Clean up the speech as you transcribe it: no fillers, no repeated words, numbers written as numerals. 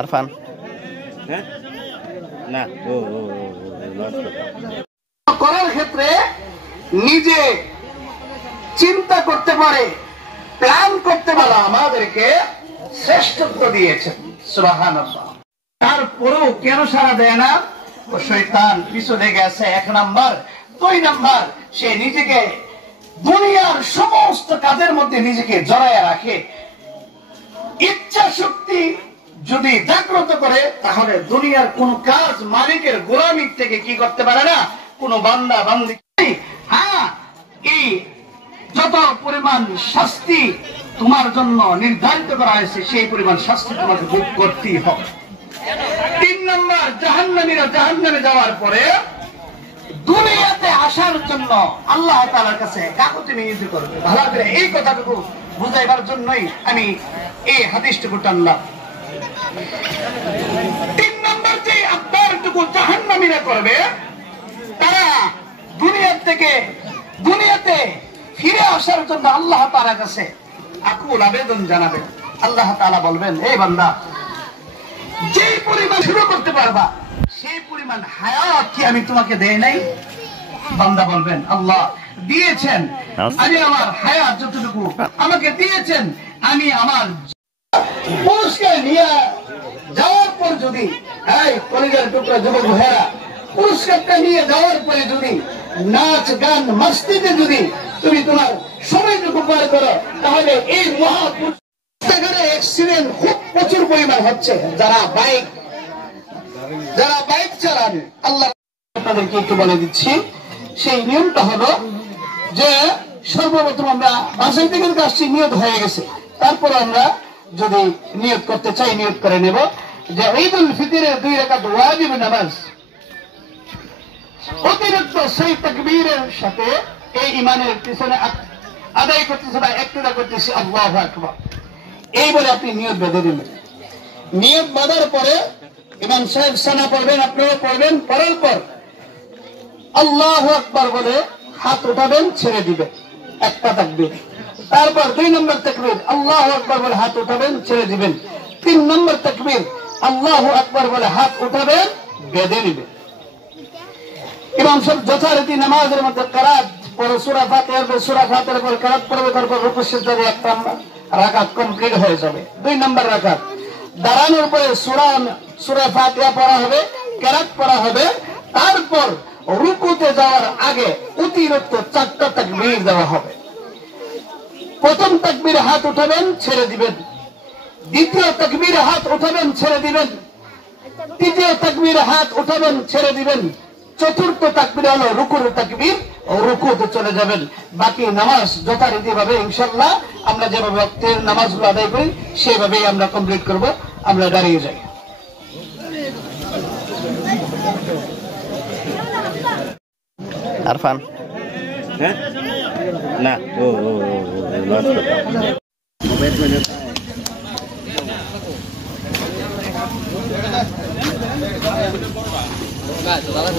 আরফান হ্যাঁ না করার ক্ষেত্রে নিজে চিন্তা করতে পারে, প্ল্যান করতে পারে, আমাদেরকে শ্রেষ্ঠত্ব দিয়েছেন সুবহানাল্লাহ। তারপরেও কেন সাড়া দেয় না? ও শয়তান পিছু লেগে আছে, 1 নাম্বার। 2 নাম্বার, সে নিজেকে দুনিয়ার সমস্ত কাজের মধ্যে নিজেকে জড়ায় রাখে। ইচ্ছা শক্তি যদি জাগ্রত করে তাহলে দুনিয়ার কোন কাজ মালিকের গোলামি থেকে কি করতে পারে না, কোন বান্দা বান্দি। হ্যাঁ, এই যত পরিমাণ শাস্তি তোমার জন্য নির্ধারিত করা হয়েছে সেই পরিমাণ শাস্তি তোমাকে ভোগ করতেই হবে। 3 নম্বর, জাহান্নামীরা জাহান্নামে যাওয়ার পরে দুনিয়াতে আসার জন্য আল্লাহ তাআলার কাছে কাকুতি মিনতি করবে। ভালো করে এই কথাটুকু বুঝাইবার জন্যই আমি এই হাদিসটুকু টানলাম। 3 নম্বর যে আব্বারটুকু জাহান্নামীরা করবে, তারা দুনিয়াতে ফিরে আসার জন্য আল্লাহ তাআলার কাছে আকুল আবেদন জানাবেন। আল্লাহ তাআলা বলবেন, এই বান্দা, যে পরিমাণ শুরু করতে পারবা সেই পরিমাণ হায়াত কি আমি তোমাকে দেই নাই? বান্দা বলবেন, আল্লাহ দিয়েছেন, আমি আমার হায়াত যতটুকু আমাকে দিয়েছেন, আমি আমার পুরস্কার নিয়ে যাওয়ার পর যদি কলিজার টুকরা যুবক ভাইরা পুরস্কারটা নিয়ে যাওয়ার পরে যদি নাচ গান মস্তিতে যদি তুমি তোমার সময়টুকু পার করো, তাহলে এই রাস্তাঘাটে অ্যাক্সিডেন্ট খুব প্রচুর পরিমাণ হচ্ছে। যারা বাইক চালান, আল্লাহ আপনাদেরকে একটু বলে দিচ্ছি, সেই নিয়মটা হলো যে সর্বপ্রথম আমরা বাসায় থেকে আসছি, নিয়ত হয়ে গেছে, তারপর আমরা যদি নিয়ত করতে চাই নিয়ত করে নেব যে ঈদুল ফিতরের 2 রাকাত ওয়াজিব নামাজ অতিরিক্ত সেই তাকবীরের সাথে এই ইমানের পিছনে আদায় করতেছে বা ইক্তিদা করতেছে আল্লাহু আকবার, এই বলে আপনি নিয়ত বেঁধে দিবেন। নিয়ত বাঁধার পরে ইমাম সাহেব সানা পড়বেন, আপনারা পড়বেন, পড়ার পর আল্লাহু আকবার বলে হাত উঠাবেন, ছেড়ে দিবেন, একটা তাকবীর। তারপর 2 নম্বর তাকবীর আল্লাহু আকবার বলে হাত উঠাবেন, ছেড়ে দিবেন। 3 নম্বর তাকবীর আল্লাহু আকবার বলে হাত উঠাবেন, বেঁধে দিবেন। ইমাম সাহেব যথারীতি নামাজের মধ্যে কিরাত পড়ে, সূরা ফাতিহার পর সূরা ফাতিহার পর কিরাত পড়বে, তারপর রুকু সিজদা দিয়ে একটা রাকাত কমপ্লিট হয়ে যাবে। 2 নম্বর রাকাত দাঁড়ানোর পরে সূরা ফাতিহা পড়া হবে, কিরাত পড়া হবে, তারপর রুকুতে যাওয়ার আগে অতিরিক্ত 4টা তাকবীর দেওয়া হবে। প্রথম তাকবীরে হাত উঠাবেন, ছেড়ে দিবেন। দ্বিতীয় তাকবীরে হাত উঠাবেন, ছেড়ে দিবেন। তৃতীয় তাকবীরে হাত উঠাবেন, ছেড়ে দিবেন। চতুর্থ তাকবীর হলো রুকুর তাকবীর, রুকুতে চলে যাবেন। বাকি নামাজ যথারীতি ভাবে ইনশাআল্লাহ আমরা যেভাবে ওয়াক্তের নামাজগুলো আদায় করি সেভাবেই আমরা কমপ্লিট করব। আমরা দাঁড়িয়ে যাই। আরফান হ্যাঁ না দাদা